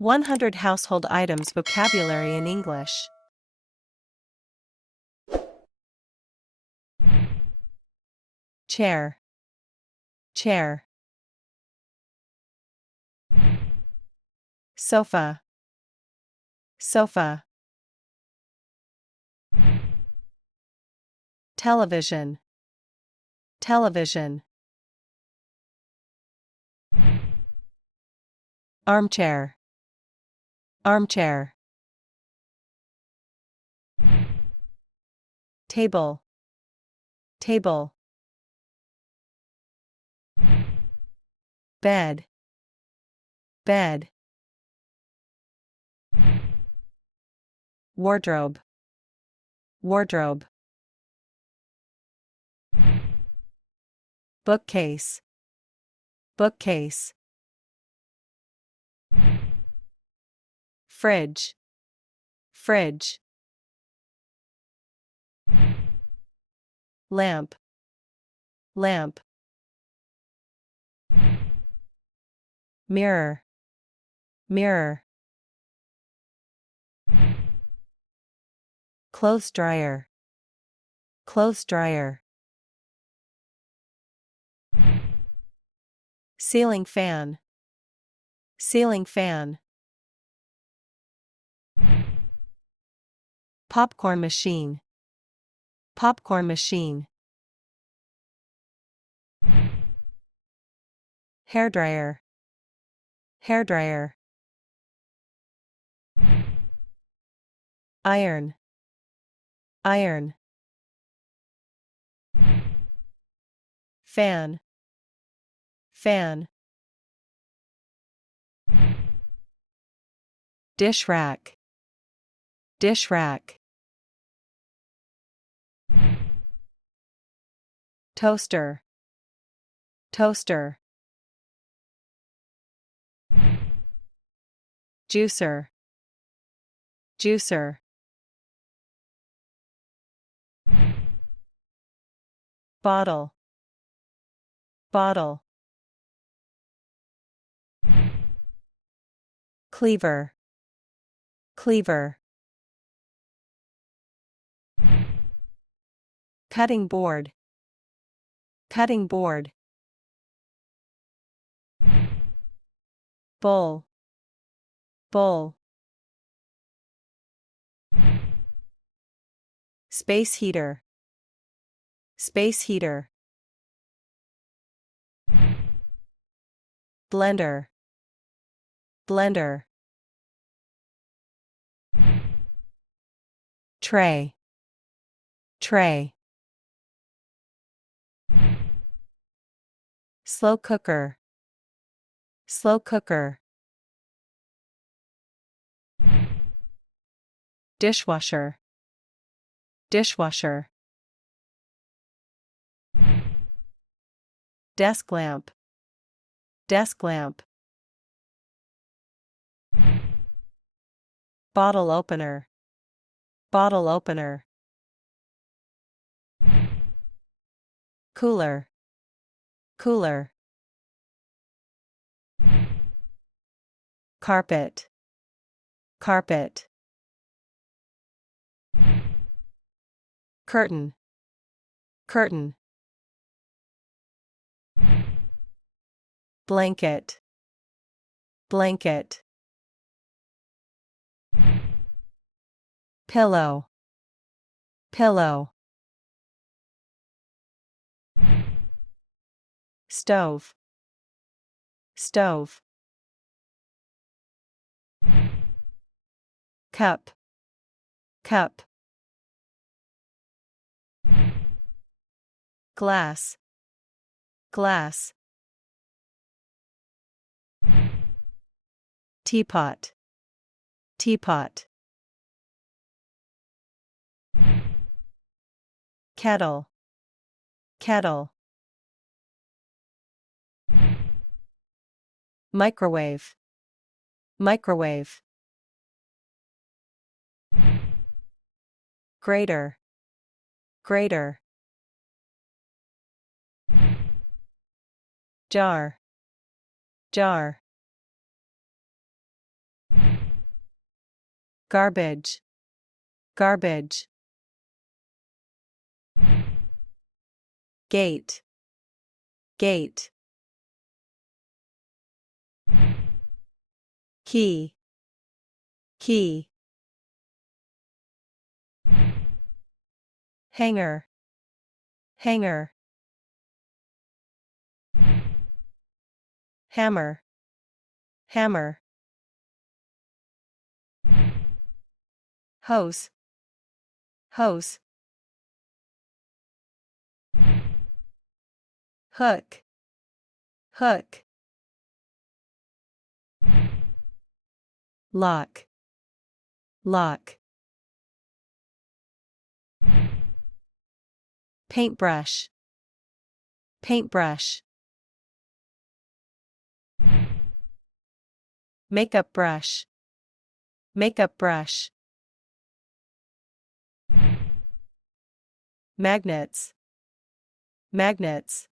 100 household items vocabulary in English. Chair. Chair. Sofa. Sofa. Television. Television. Armchair. Armchair. Table. Table. Bed. Bed. Wardrobe. Wardrobe. Bookcase. Bookcase. Fridge. Fridge. Lamp. Lamp. Mirror. Mirror. Clothes dryer. Clothes dryer. Ceiling fan. Ceiling fan. Popcorn machine. Popcorn machine. Hairdryer. Hairdryer. Iron. Iron. Fan. Fan. Dish rack. Dish rack. Toaster. Toaster. Juicer. Juicer. Bottle. Bottle. Cleaver. Cleaver. Cutting board. Cutting board. Bowl. Bowl. Space heater. Space heater. Blender. Blender. Tray. Tray. Slow cooker. Slow cooker. Dishwasher. Dishwasher. Desk lamp. Desk lamp. Bottle opener. Bottle opener. Cooler. Cooler. Carpet. Carpet. Curtain. Curtain. Blanket. Blanket. Pillow. Pillow. Stove. Stove. Cup. Cup. Glass. Glass. Teapot. Teapot. Kettle. Kettle. Microwave. Microwave. Grater. Grater. Jar. Jar. Garbage. Garbage. Gate. Gate. Key. Key. Hanger. Hanger. Hammer. Hammer. Hose. Hose. Hook. Hook. Lock. Lock. Paintbrush. Paintbrush. Makeup brush. Makeup brush. Magnets. Magnets.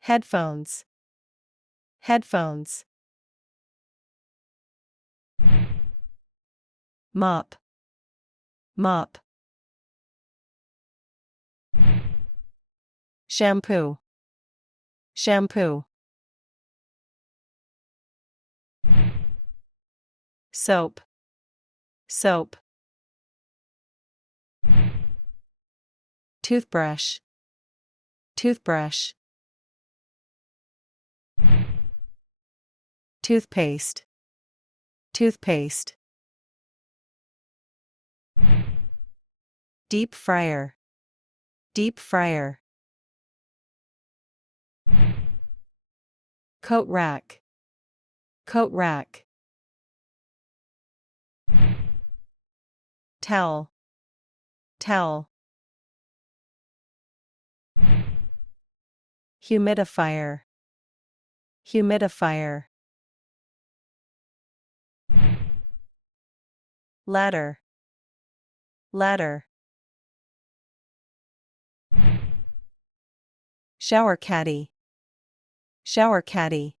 Headphones. Headphones. Mop. Mop. Shampoo. Shampoo. Soap. Soap. Toothbrush. Toothbrush. Toothpaste. Toothpaste. Deep fryer. Deep fryer. Coat rack. Coat rack. Towel. Towel. Humidifier. Humidifier. Ladder. Ladder. Shower caddy. Shower caddy.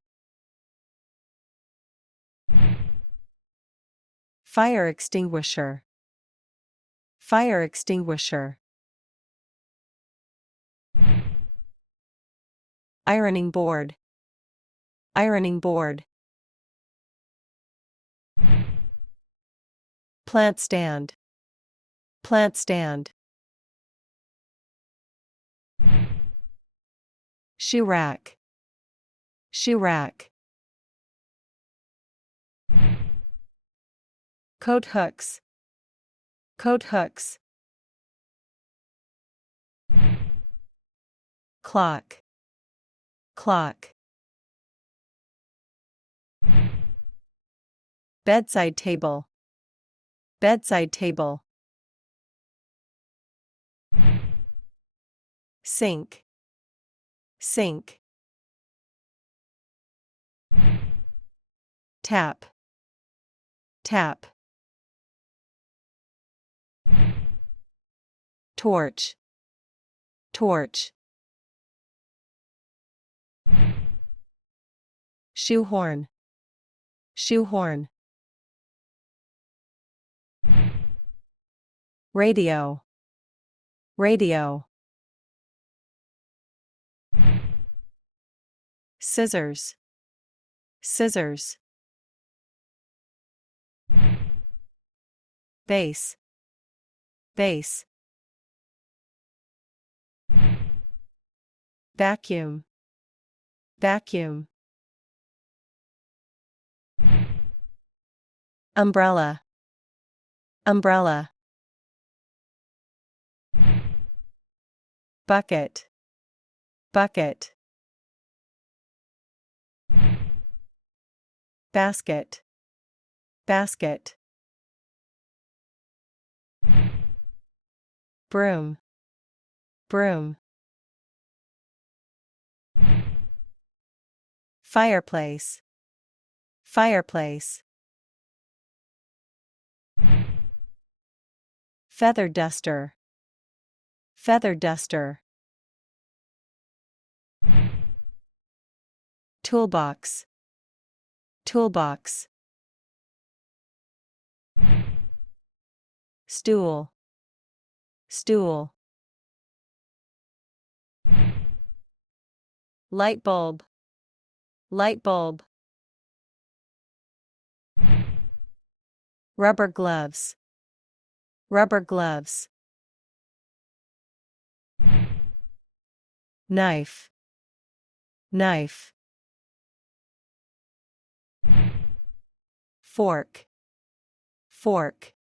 Fire extinguisher. Fire extinguisher. Ironing board. Ironing board. Plant stand. Plant stand. Shoe rack. Shoe rack. Coat hooks. Coat hooks. Clock. Clock. Bedside table. Bedside table. Sink. Sink. Tap. Tap. Torch. Torch. Shoehorn. Shoehorn. Radio. Radio. Scissors. Scissors. Vase. Vase. Vacuum. Vacuum. Umbrella. Umbrella. Bucket. Bucket. Basket. Basket. Broom. Broom. Fireplace. Fireplace. Feather duster. Feather duster. Toolbox. Toolbox. Stool. Stool. Light bulb. Light bulb. Rubber gloves. Rubber gloves. Knife. Knife. Fork. Fork.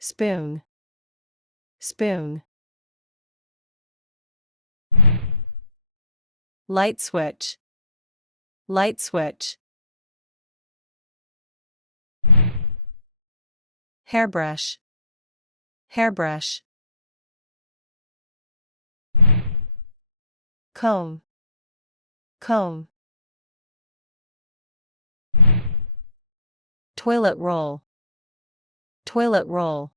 Spoon. Spoon. Light switch. Light switch. Hairbrush. Hairbrush. Comb. Comb. Toilet roll. Toilet roll.